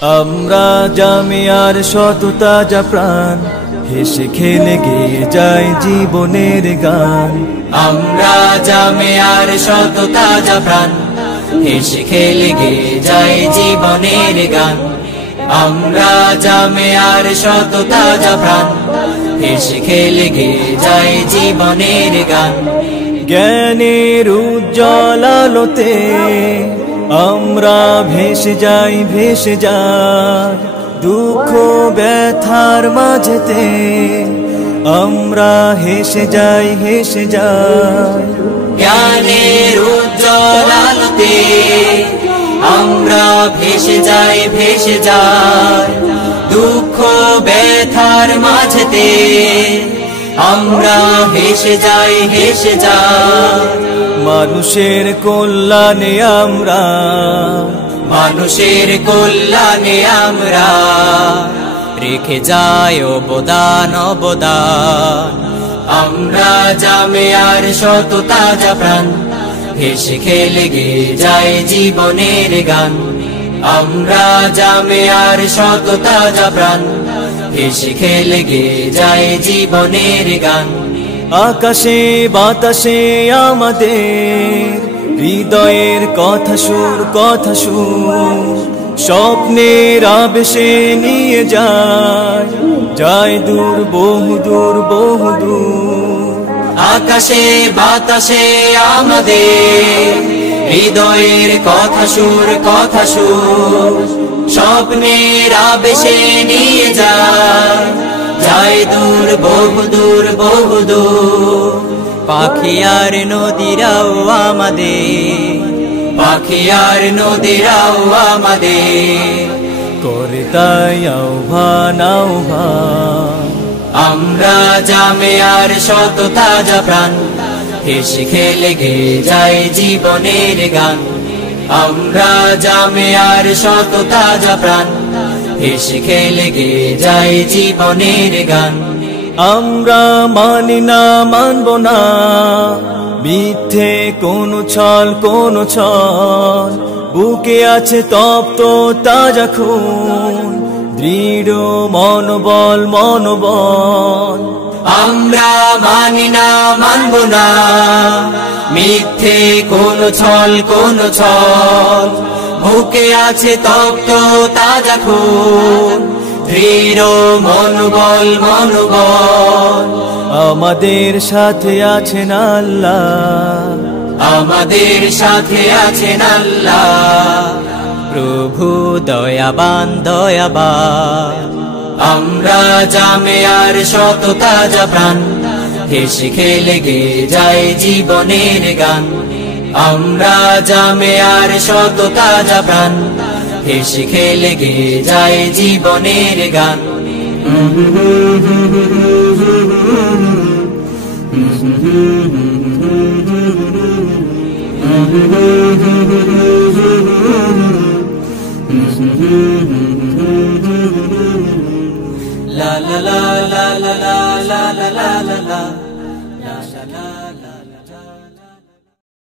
আমরা জামিয়ার শত তাজা প্রাণ, হেসে খেলে গেয়ে যায় জীবনের গান। আমরা জামিয়ার শত তাজা প্রাণ, হেসে খেলে গেয়ে যায় জীবনের গান। আমরা জামিয়ার শত তাজা প্রাণ, হেসে খেলে গেয়ে যায় জীবনের গান। জ্ঞানের উজ্জ্বল আলোতে আমরা ভেসে যাই, ভেসে যাই দুঃখ ব্যথার মাঝেতে। আমরা হেসে যাই, হেসে যাই জ্ঞানের উজ্জ্বল আলোতে আমরা ভেসে যাই, ভেসে যাই দুঃখ ব্যথার মাঝেতে। আমরা হেসে যাই, হেসে যাই মানুষের কল্যাণে আমরা, মানুষের কল্যাণে আমরা রেখে যাই অবদান, অবদান। আমরা জামিয়ার শত তাজা প্রাণ, হেসে খেলে গেয়ে যায় জীবনের গান। আমরা জামিয়ার শত তাজা প্রাণ, হেসে খেলে গেয়ে যায় জীবনের গান। আকাশে বাতাসে আমাদের হৃদয়ের কথা সুর, কথা সুর স্বপ্নের আবেশে নিয়ে যায়, যায় দূর বহু দূর, বহু দূর। আকাশে বাতাসে আমাদের হৃদয়ের কথা সুর, কথা সুর স্বপ্নের আবেশে নিয়ে যায়, যায় দূর বহু দূর, বহু দূর। পাখি আর নদীরাও আমাদের, পাখি আর নদীরাও আমাদের করে তাই আহ্বান, আহ্বান। আমরা জামিয়ার শত তাজা প্রাণ, হেসে খেলে গেয়ে যায় জীবনের গান। আমরা জামিয়ার শত তাজা প্রাণ, হেসে খেলে গেয়ে যায় জীবনের গান। আমরা মানি না, মানব না মিথ্যে কোনো ছল, কোনো ছল। বুকে আছে তপ্ত তাজা খুন, দৃঢ় মনোবল, মনোবল। আমরা মানি না, মানব না মিথ্যে কোনো ছল, কোনো ছল। বুকে আছে তপ্ত তাজা খুন, দৃঢ় মনোবল, মনোবল। আমাদের সাথে আছেন আল্লাহ, আমাদের সাথে আছেন আল্লাহ প্রভু দয়াবান, দয়াবান। আমরা জামিয়ার শত তাজা প্রাণ, হেসে খেলে গেয়ে যায় জীবনের গান। আমরা জামিয়ার শত তাজা প্রাণ, হেসে খেলে গেয়ে যায় জীবনের গান। La la la la la la la la la la la.